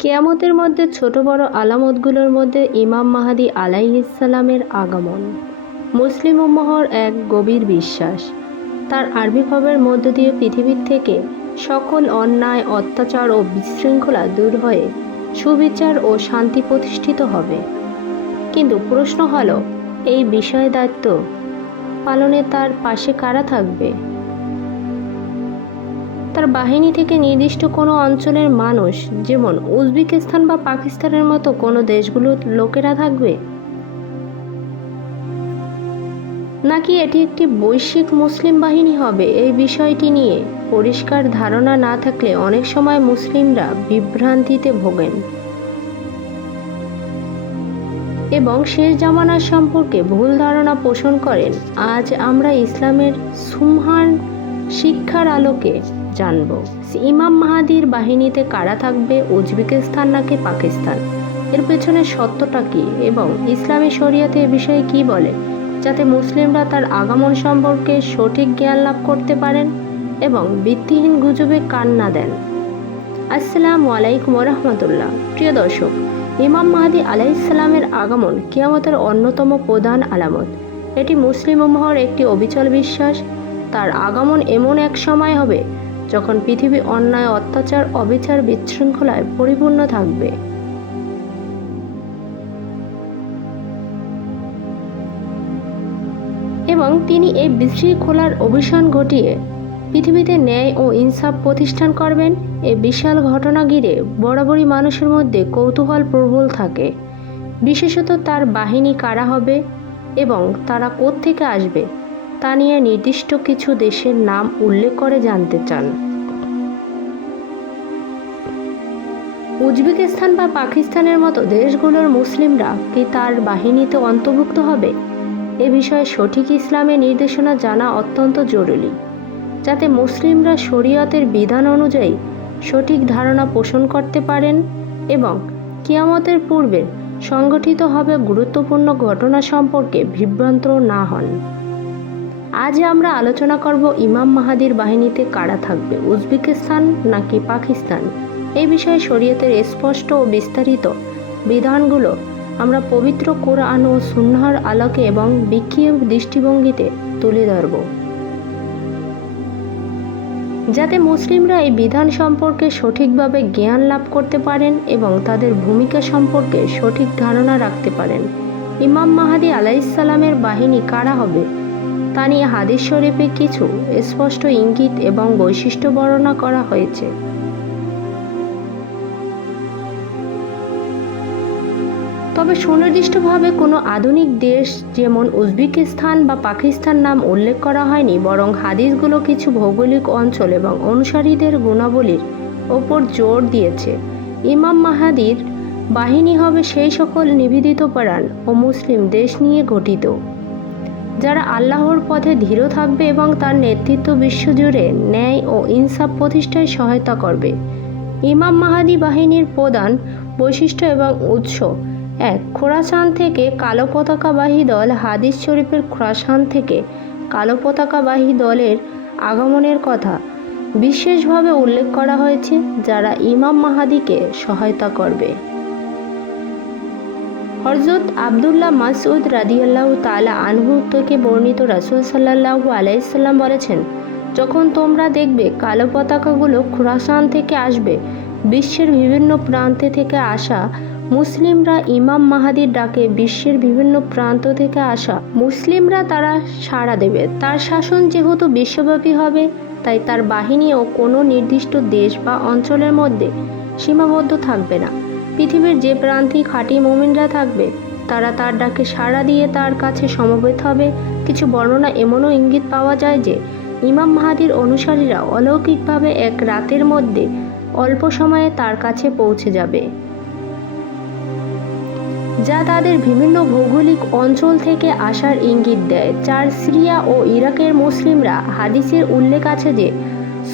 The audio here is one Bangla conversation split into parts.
কেয়ামতের মধ্যে ছোট বড় আলামতগুলোর মধ্যে ইমাম মাহাদি আলাইহিসালামের আগমন। মুসলিম উম্মহর এক গভীর বিশ্বাস। তার আবির্ভাবের মধ্য দিয়ে পৃথিবীর থেকে সকল অন্যায়, অত্যাচার ও বিশৃঙ্খলা দূর হয়ে সুবিচার ও শান্তি প্রতিষ্ঠিত হবে। কিন্তু প্রশ্ন হলো, এই বিষয় দায়িত্ব পালনে তার পাশে কারা থাকবে? তার বাহিনী থেকে নির্দিষ্ট কোনো অঞ্চলের মানুষ, যেমন উজবেকিস্তান বা পাকিস্তানের মতো কোনো দেশগুলোর লোকেরা থাকবে? নাকি এটি একটি বৈশ্বিক মুসলিম বাহিনী হবে? এই বিষয়টি নিয়ে পরিষ্কার ধারণা না থাকলে অনেক সময় মুসলিমরা বিভ্রান্তিতে ভোগেন। এবং শেষ জামানার সম্পর্কে ভুল ধারণা পোষণ করেন। আজ আমরা ইসলামের সুমহান শিক্ষার আলোকে জানব। ইমাম মাহাদির বাহিনীতে কারা থাকবে উজবেকিস্তান নাকি পাকিস্তান? এর পেছনে সত্যটা কি এবং ইসলামী শরিয়াতে এ বিষয়ে কি বলে, যাতে মুসলিমরা তার আগমন সম্পর্কে সঠিক জ্ঞান লাভ করতে পারেন এবং ভিত্তিহীন গুজবে কান না দেন? আসসালামু আলাইকুম রহমতুল্লাহ প্রিয় দর্শক, ইমাম মাহাদি আলাইসাল্লামের আগমন কিয়ামতের অন্যতম প্রধান আলামত। এটি মুসলিম উম্মহর একটি অবিচল বিশ্বাস। তার আগমন এমন এক সময় হবে যখন পৃথিবী অন্যায়, অত্যাচার, অবিচার বিশৃঙ্খলায় পরিপূর্ণ থাকবে। এবং তিনি এই বিশৃঙ্খলার অভিশান ঘটিয়ে পৃথিবীতে ন্যায় ও ইনসাফ প্রতিষ্ঠান করবেন। এই বিশাল ঘটনা ঘিরে বরাবরই মানুষের মধ্যে কৌতূহল প্রবল থাকে। বিশেষত তার বাহিনী কারা হবে এবং তারা থেকে আসবে তা নিয়ে নির্দিষ্ট কিছু দেশের নাম উল্লেখ করে জানতে চান। উজবেকিস্তান বা পাকিস্তানের মতো দেশগুলোর মুসলিমরা কি তার বাহিনীতে অন্তর্ভুক্ত হবে? এ বিষয়ে সঠিক ইসলামের নির্দেশনা জানা অত্যন্ত জরুরি, যাতে মুসলিমরা শরীয়তের বিধান অনুযায়ী সঠিক ধারণা পোষণ করতে পারেন এবং কিয়ামতের পূর্বে সংগঠিত হবে গুরুত্বপূর্ণ ঘটনা সম্পর্কে বিভ্রান্ত না হন। আজ আমরা আলোচনা করব ইমাম মাহাদির বাহিনীতে কারা থাকবে, উজবেকিস্তান নাকি পাকিস্তান? এই বিষয়ে শরীয়তের স্পষ্ট ও বিস্তারিত বিধানগুলো আমরা পবিত্র কোরআন ও সুন্নাহর আলোকে এবং বিক্ষীয় দৃষ্টিভঙ্গিতে তুলে ধরব। যাতে মুসলিমরা এই বিধান সম্পর্কে সঠিকভাবে জ্ঞান লাভ করতে পারেন এবং তাদের ভূমিকা সম্পর্কে সঠিক ধারণা রাখতে পারেন। ইমাম মাহাদি আলাইসাল্লামের বাহিনী কারা হবে? তা নিয়ে হাদিস শরীফে কিছু স্পষ্ট ইঙ্গিত এবং বৈশিষ্ট্য বর্ণনা করা হয়েছে। তবে সুনির্দিষ্টভাবে কোনো আধুনিক দেশ যেমন উজবেকিস্তান বা পাকিস্তান নাম উল্লেখ করা হয়নি, বরং হাদিসগুলো কিছু ভৌগোলিক অঞ্চল এবং অনুসারীদের গুণাবলীর ওপর জোর দিয়েছে। ইমাম মাহাদির বাহিনী হবে সেই সকল নিবেদিত প্রাণ ও মুসলিম দেশ নিয়ে গঠিত। যারা আল্লাহর পথে ধীর থাকবে এবং তার নেতৃত্ব বিশ্বজুড়ে ন্যায় ও ইনসাফ প্রতিষ্ঠায় সহায়তা করবে। ইমাম মাহাদি বাহিনীর প্রধান বৈশিষ্ট্য এবং উৎস। এক, খোরাসান থেকে কালো পতাকাবাহী দল হাদিস শরীফের খোরাসান থেকে কালো পতাকাবাহী দলের আগমনের কথা বিশেষভাবে উল্লেখ করা হয়েছে, যারা ইমাম মাহাদিকে সহায়তা করবে। হরজত আবদুল্লাহ মাসউদ রাদিয়াল্লাহ তালা আনহু থেকে বর্ণিত রাসুল সাল্লাহ আলাইসাল্লাম বলেছেন, যখন তোমরা দেখবে কালো পতাকাগুলো খুরাসান থেকে আসবে, বিশ্বের বিভিন্ন প্রান্তে থেকে আসা মুসলিমরা ইমাম মাহাদির ডাকে বিশ্বের বিভিন্ন প্রান্ত থেকে আসা মুসলিমরা তারা সাড়া দেবে। তার শাসন যেহেতু বিশ্বব্যাপী হবে, তাই তার বাহিনীও কোনো নির্দিষ্ট দেশ বা অঞ্চলের মধ্যে সীমাবদ্ধ থাকবে না। পৃথিবীর যে প্রান্তিক খাঁটি মোমিনরা থাকবে, তারা তার ডাকে সাড়া দিয়ে তার কাছে সমবেত হবে। কিছু বর্ণনা এমনও ইঙ্গিত পাওয়া যায় যে, ইমাম মাহাদির অনুসারীরা অলৌকিকভাবে এক রাতের মধ্যে অল্প সময়ে তার কাছে পৌঁছে যাবে। যা তাদের বিভিন্ন ভৌগোলিক অঞ্চল থেকে আসার ইঙ্গিত দেয়। চার সিরিয়া ও ইরাকের মুসলিমরা হাদিসের উল্লেখ আছে যে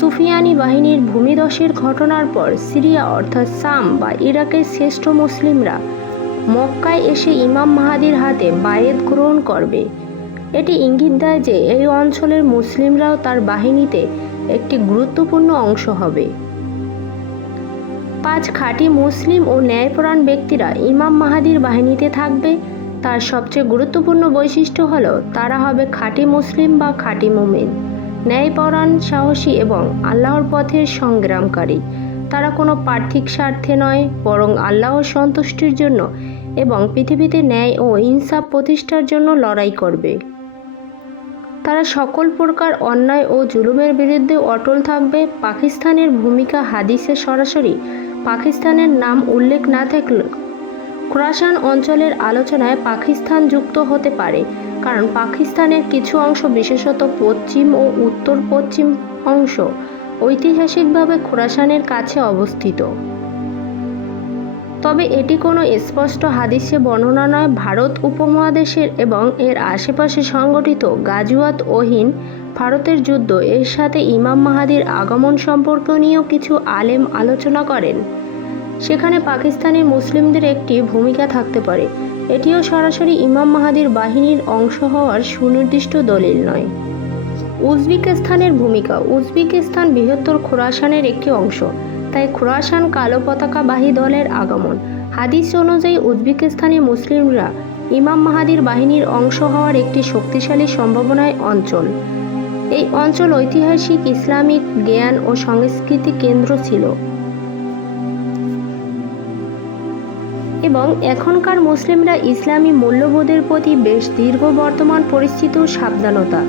সুফিয়ানি বাহিনীর ভূমিদশের ঘটনার পর সিরিয়া অর্থাৎ সাম বা ইরাকের শ্রেষ্ঠ মুসলিমরা মক্কায় এসে ইমাম মাহাদির হাতে বায়েত গ্রহণ করবে। এটি ইঙ্গিত দেয় যে এই অঞ্চলের মুসলিমরাও তার বাহিনীতে একটি গুরুত্বপূর্ণ অংশ হবে। পাঁচ খাঁটি মুসলিম ও ন্যায়পরায়ণ ব্যক্তিরা ইমাম মাহাদির বাহিনীতে থাকবে। তার সবচেয়ে গুরুত্বপূর্ণ বৈশিষ্ট্য হলো, তারা হবে খাঁটি মুসলিম বা খাঁটি মুমিন। ন্যায়পরায়ণ, সাহসী এবং আল্লাহর পথের সংগ্রামকারী। তারা কোনো পার্থিক স্বার্থে নয়, বরং আল্লাহর সন্তুষ্টির জন্য এবং পৃথিবীতে ন্যায় ও ইনসাফ প্রতিষ্ঠার জন্য লড়াই করবে। তারা সকল প্রকার অন্যায় ও জুলুমের বিরুদ্ধে অটল থাকবে। পাকিস্তানের ভূমিকা হাদিসে সরাসরি পাকিস্তানের নাম উল্লেখ না থাকলেও খোরাসান অঞ্চলের আলোচনায় পাকিস্তান যুক্ত হতে পারে, কারণ পাকিস্তানের কিছু অংশ, বিশেষত পশ্চিম ও উত্তর পশ্চিম অংশ, ঐতিহাসিকভাবে খোরাসানের কাছে অবস্থিত। তবে এটি কোনো স্পষ্ট হাদিসে বর্ণনা নয়। ভারত উপমহাদেশের এবং এর আশেপাশে সংগঠিত গাজুয়াত ওহিন, ভারতের যুদ্ধ, এর সাথে ইমাম মাহাদির আগমন সম্পর্ক নিয়েও কিছু আলেম আলোচনা করেন। সেখানে পাকিস্তানি মুসলিমদের একটি ভূমিকা থাকতে পারে। এটিও সরাসরি ইমাম মাহাদির বাহিনীর অংশ হওয়ার সুনির্দিষ্ট দলিল নয়। উজবেকিস্তানের ভূমিকা। উজবেকিস্তান বৃহত্তর খোরাসানের একটি অংশ। তাই খোরাসান কালো পতাকাবাহী দলের আগমন। হাদিস অনুযায়ী উজবেকিস্তানি মুসলিমরা ইমাম মাহাদির বাহিনীর অংশ হওয়ার একটি শক্তিশালী সম্ভাবনায় অঞ্চল। এই অঞ্চল ঐতিহাসিক, ইসলামিক, জ্ঞান ও সংস্কৃতি কেন্দ্র ছিল। এবং এখনকার মুসলিমরা ইসলামী মূল্যবোধের প্রতি বেশ দীর্ঘ বর্তমান পরিস্থিতি সাবধানতা।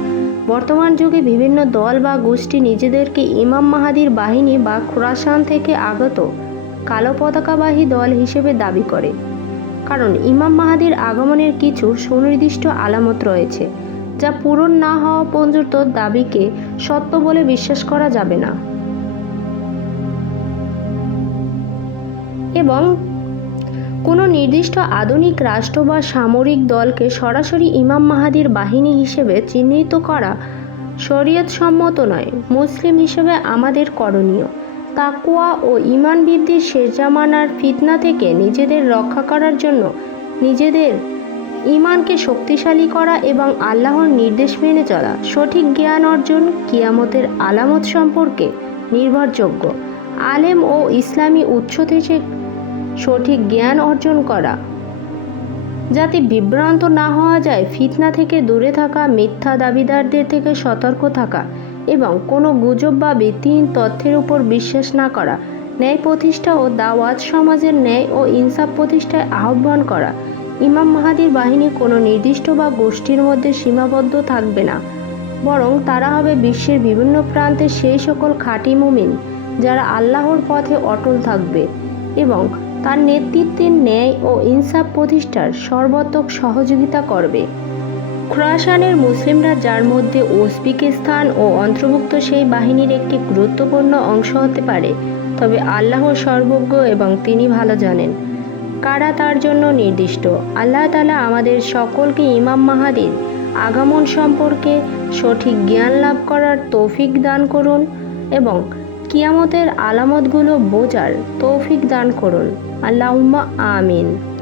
বর্তমান যুগে বিভিন্ন দল বা গোষ্ঠী নিজেদেরকে ইমাম মাহাদির বাহিনী বা খোরাসান থেকে আগত কালো পতাকাবাহী দল হিসেবে দাবি করে। কারণ ইমাম মাহাদির আগমনের কিছু সুনির্দিষ্ট আলামত রয়েছে, যা পূরণ না হওয়া পর্যন্ত দাবিকে সত্য বলে বিশ্বাস করা যাবে না। এবং কোনো নির্দিষ্ট আধুনিক রাষ্ট্র বা সামরিক দলকে সরাসরি ইমাম মাহাদির বাহিনী হিসেবে চিহ্নিত করা শরীয়ত সম্মত নয়। মুসলিম হিসেবে আমাদের করণীয়। তাকুয়া ও ইমান বৃদ্ধির শেষ জামানার ফিতনা থেকে নিজেদের রক্ষা করার জন্য নিজেদের ইমানকে শক্তিশালী করা এবং আল্লাহর নির্দেশ মেনে চলা সঠিক জ্ঞান অর্জন কিয়ামতের আলামত সম্পর্কে নির্ভরযোগ্য। আলেম ও ইসলামী উৎস থেকে সঠিক জ্ঞান অর্জন করা। যাতে বিভ্রান্ত না হওয়া যায়, ফিতনা থেকে দূরে থাকা, মিথ্যা দাবিদারদের থেকে সতর্ক থাকা এবং কোনো গুজব বা ভিত্তিহীন তথ্যের উপর বিশ্বাস না করা, ন্যায় প্রতিষ্ঠা ও দাওয়াত সমাজের ন্যায় ও ইনসাফ প্রতিষ্ঠায় আহ্বান করা। ইমাম মাহাদির বাহিনী কোনো নির্দিষ্ট বা গোষ্ঠীর মধ্যে সীমাবদ্ধ থাকবে না, বরং তারা হবে বিশ্বের বিভিন্ন প্রান্তে সেই সকল খাঁটি মুমিন যারা আল্লাহর পথে অটল থাকবে এবং তার নেতৃত্বে ন্যায় ও ইনসাফ প্রতিষ্ঠার সর্বাত্মক সহযোগিতা করবে। খোরাসানের মুসলিমরা যার মধ্যে উজবেকিস্তান ও অন্তর্ভুক্ত সেই বাহিনীর একটি গুরুত্বপূর্ণ অংশ হতে পারে, তবে আল্লাহ সর্বজ্ঞ এবং তিনি ভালো জানেন। কারা তার জন্য নির্দিষ্ট? আল্লাহ তালা আমাদের সকলকে ইমাম মাহাদির আগমন সম্পর্কে সঠিক জ্ঞান লাভ করার তৌফিক দান করুন এবং কিয়ামতের আলামতগুলো বোঝার তৌফিক দান করুন। Allahumma amin.